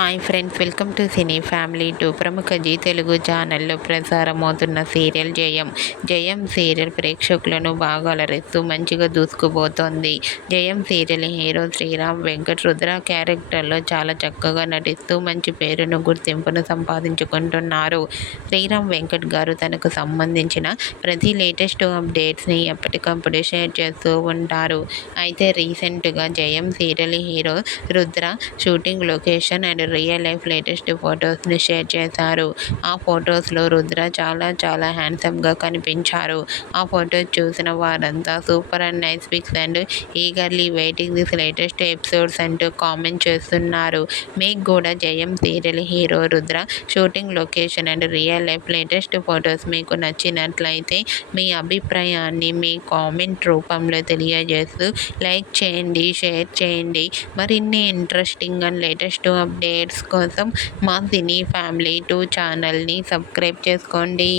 Hi friends, welcome to cine family 2. ప్రముఖ G Telugu ఛానల్లో ప్రసారమవుతున్న serial జయం సీరియల్ ప్రేక్షకులను బాగా అలరిస్తూ మంచిగా దూసుకుపోతోంది. జయం సీరియల్ హీరో శ్రీరామ్ వెంకట్ రుద్ర క్యారెక్టర్లో చాలా చక్కగా నటిస్తూ మంచి పేరును గుర్తింపును సంపాదించుకుంటున్నారు. శ్రీరామ్ వెంకట్ గారు తనకు సంబంధించిన ప్రతి లేటెస్ట్ అప్డేట్స్ని ఎప్పటికప్పుడు షేర్ చేస్తూ ఉంటారు. అయితే రీసెంట్గా జయం serial hero Rudra shooting location and real life latest ఫొటోస్ని షేర్ చేశారు. ఆ ఫొటోస్లో రుద్ర చాలా హ్యాండ్సమ్గా కనిపించారు. ఆ ఫొటోస్ చూసిన వారంతా super and nice pics and eagerly waiting this latest episodes అంటూ కామెంట్ చేస్తున్నారు. మీకు కూడా Jayam serial hero Rudra shooting location and real life latest photos మీకు నచ్చినట్లయితే మీ అభిప్రాయాన్ని మీ కామెంట్ రూపంలో తెలియజేస్తూ లైక్ చేయండి, షేర్ చేయండి. మరిన్ని ఇంట్రెస్టింగ్ అండ్ లేటెస్ట్ అప్డేట్స్ కోసం మా సినీ ఫ్యామిలీ 2 ఛానల్ని సబ్స్క్రైబ్ చేసుకోండి.